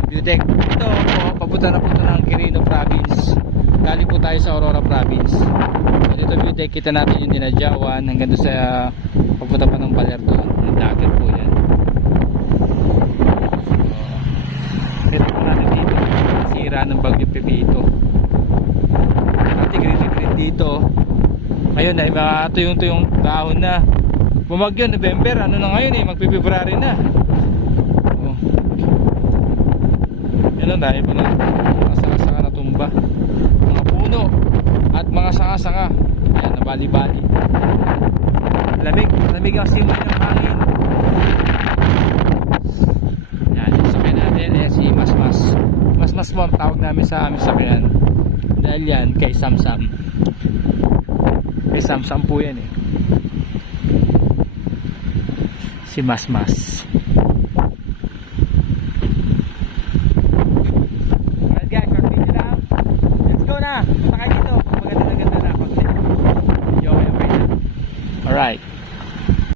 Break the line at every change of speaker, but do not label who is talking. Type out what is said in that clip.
deck. Ito po, papunta na po ito ng Quirino Province. Galing po tayo sa Aurora Province. So, dito deck, kita natin yung dinadyawan hanggang doon sa papunta pa ng Baler doon. Yung dagat po yan. So, kita po natin dito. Sira ng bagyo Pepito. Green dito. Ngayon ay mga tuyong-tuyong dahon na. Bumagyo November, ano na ngayon eh, magpe-February na. Ang dahil pa na mga sanga-sanga na tumba. Mga puno at mga sanga-sanga. Ayan, nabali-bali. Lamig, lamig ang simoy ng hangin. Yan, sakyan natin eh, si Masmas. Masmas mo ang tawag namin sa aming sakyan. Dahil yan kay Samsam. Kay Samsam po yan eh. Si Masmas. Go na.